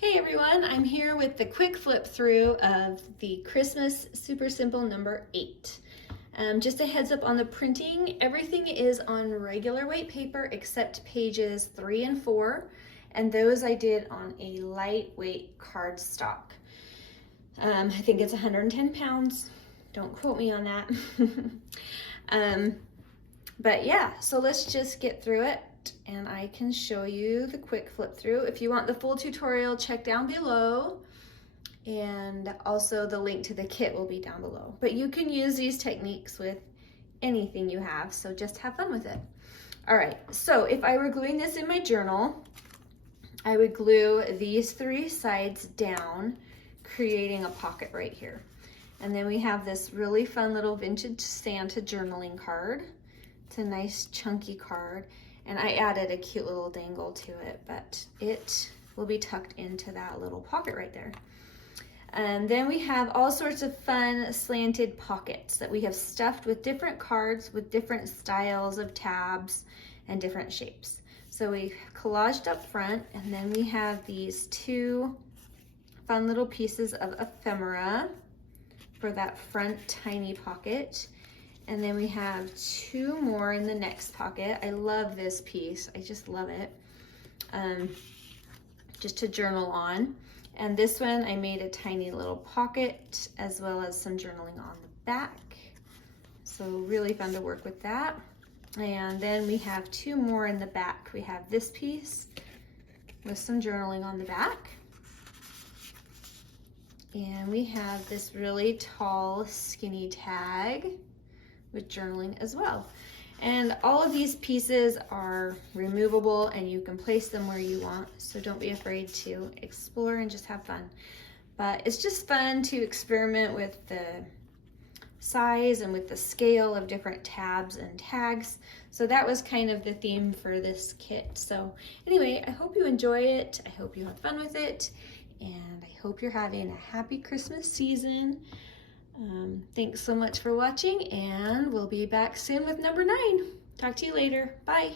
Hey everyone, I'm here with the quick flip through of the Christmas Super Simple number 8. Just a heads up on the printing, everything is on regular weight paper except pages 3 and 4, and those I did on a lightweight cardstock. I think it's 110 pounds, don't quote me on that. But yeah, so let's just get through it and I can show you the quick flip through. If you want the full tutorial, check down below, and also the link to the kit will be down below. But you can use these techniques with anything you have, so just have fun with it. All right, so if I were gluing this in my journal, I would glue these 3 sides down, creating a pocket right here. And then we have this really fun little vintage Santa journaling card. It's a nice chunky card. And I added a cute little dangle to it, but it will be tucked into that little pocket right there. And then we have all sorts of fun slanted pockets that we have stuffed with different cards with different styles of tabs and different shapes. So we collaged up front, and then we have these 2 fun little pieces of ephemera for that front tiny pocket. And then we have 2 more in the next pocket. I love this piece, I just love it. Just to journal on. And this one, I made a tiny little pocket as well as some journaling on the back. So really fun to work with that. And then we have 2 more in the back. We have this piece with some journaling on the back. And we have this really tall, skinny tag with journaling as well. And all of these pieces are removable and you can place them where you want, so don't be afraid to explore and just have fun. But it's just fun to experiment with the size and with the scale of different tabs and tags. So that was kind of the theme for this kit. So anyway, I hope you enjoy it. I hope you have fun with it, and I hope you're having a happy Christmas season. Thanks so much for watching, and we'll be back soon with number 9. Talk to you later. Bye.